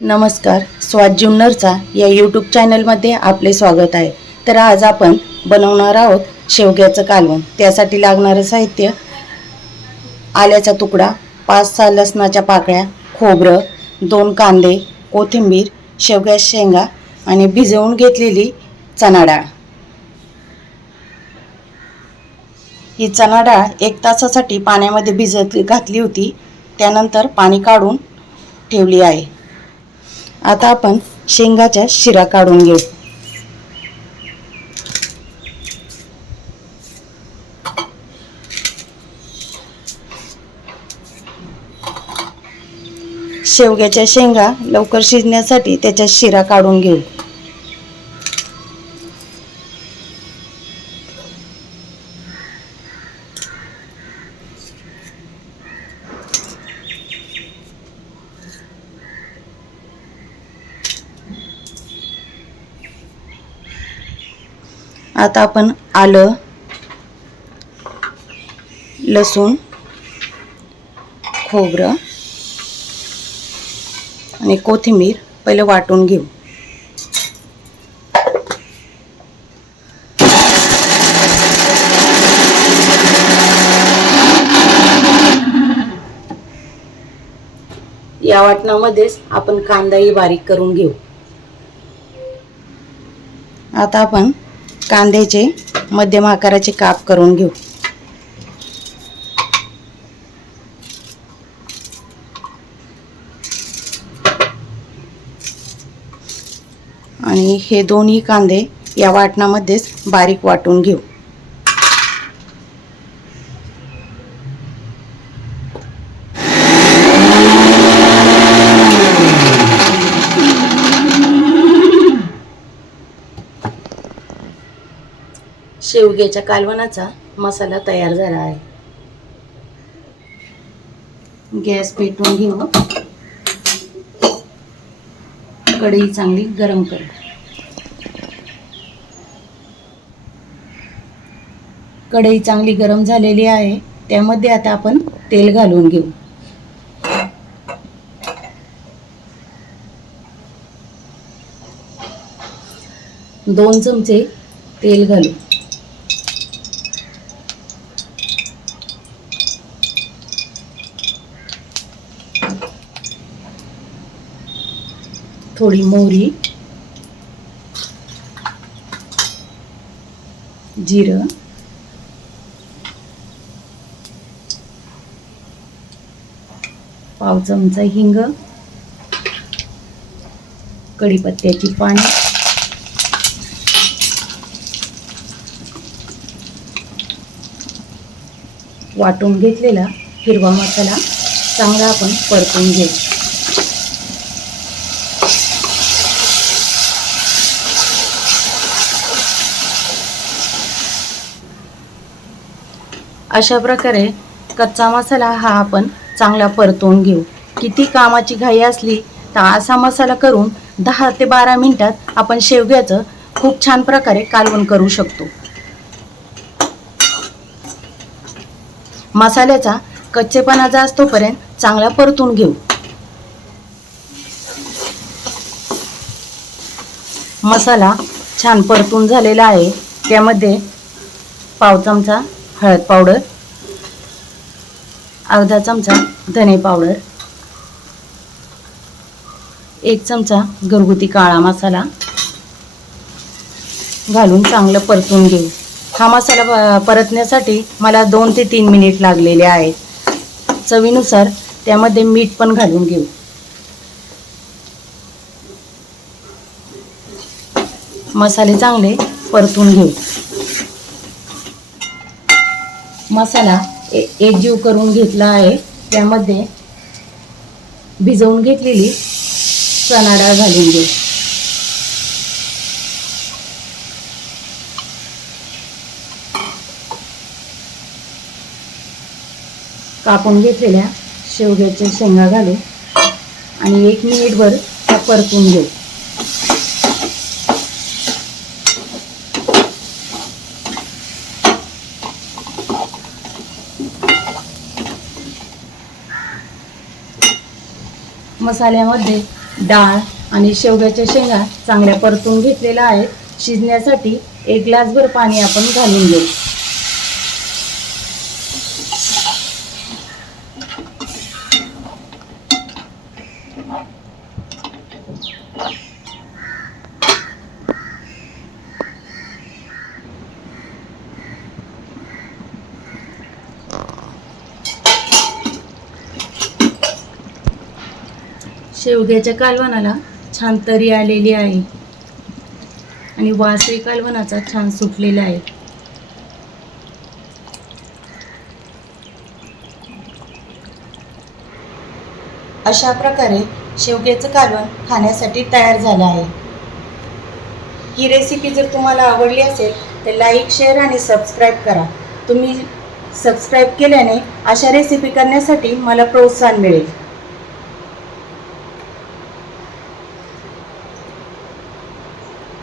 नमस्कार, स्वाद जुन्नरचा या यूट्यूब चॅनलमध्ये आपले स्वागत आहे। तर आज आपण बनवणार आहोत शेवग्याचं कालवण। त्यासाठी लागणारे साहित्य: आल्याचा तुकडा, 5-6 लसणाच्या पाकळ्या, खोबरं, 2 कांदे, कोथिंबीर, शेवग्याच्या शेंगा आणि भिजवून घेतलेली चणा डाळ। ही चणा डाळ 1 तासासाठी पाण्यामध्ये भिजत घातली होती, त्यानंतर पाणी काढून ठेवली आहे। आता आपण शेंगाच्या शिरा काढून घेऊ। शेवग्याच्या शेंगा लवकर शिजण्यासाठी त्याच्या शिरा काढून घेऊ। आता आपण आलं, लसूण, खोबरं आणि कोथिंबीर पहिले वाटून घेऊ। या वाटणामध्येच आपण कांदाही बारीक करून घेऊ। आता आपण कांद्याचे मध्यम आकाराचे काप करून घेऊ। आणि हे दोन्ही कांदे या वाटणामध्येच बारीक वाटून घेऊ। शेवग्याच्या कालवणाचा मसाला तयार झाला आहे। गॅस पेटवून घेऊ। कढई चांगली गरम करू। कढई चांगली गरम झालेली आहे, त्यामध्ये आता आपण तेल घालून घेऊ। दोन चमचे तेल घालू। थोडी मोहरी, जिरं, पाव चमचा हिंग, कढीपत्त्याची पाने, वाटून घेतलेला हिरवा मसाला चांगला आपण परतून घेऊ। अशा प्रकारे कच्चा मसाला हा आपण चांगला परतून घेऊ। किती कामाची घाई असली तर असा मसाला करून 10 ते 12 मिनिटात आपण शेवग्याचं खूप छान प्रकारे कालवण करू शकतो। मसाल्याचा कच्चेपणा जास्तोपर्यंत चांगला परतून घेऊ। मसाला छान परतून झालेला आहे, त्यामध्ये पाव चमचा हळद पावडर, अर्धा चमचा धने पावडर, 1 चमचा घरगुती काळा मसाला घालून चांगलं परतून घेऊ। हा मसाला परतण्यासाठी मला 2 ते 3 मिनिट लागलेले आहेत। चवीनुसार त्यामध्ये मीठ पण घालून घेऊ। मसाले चांगले परतून घेऊ। मसाला एकजीव करून घेतला आहे, त्यामध्ये भिजवून घेतलेली चणा डाळ घालून घेऊ। कापून घेतलेल्या शेवग्याच्या शेंगा घालू आणि 1 मिनिटभर परतून घेऊ। मसाल्यामध्ये डाळ आणि शेवग्याच्या शेंगा चांगल्या परतून घेतलेल्या आहेत. शिजण्यासाठी 1 ग्लासभर पाणी आपण घालून घेऊ. शेवग्याच्या कालवणाला छान तरी आलेली आहे आणि वासही कालवणाचा छान सुटलेला आहे. अशा प्रकारे शेवग्याचं कालवण खाण्यासाठी तयार झालं आहे. ही रेसिपी जर तुम्हाला आवडली असेल तर लाईक, शेअर आणि सबस्क्राईब करा. तुम्ही सबस्क्राईब केल्याने अशा रेसिपी करण्यासाठी मला प्रोत्साहन मिळेल.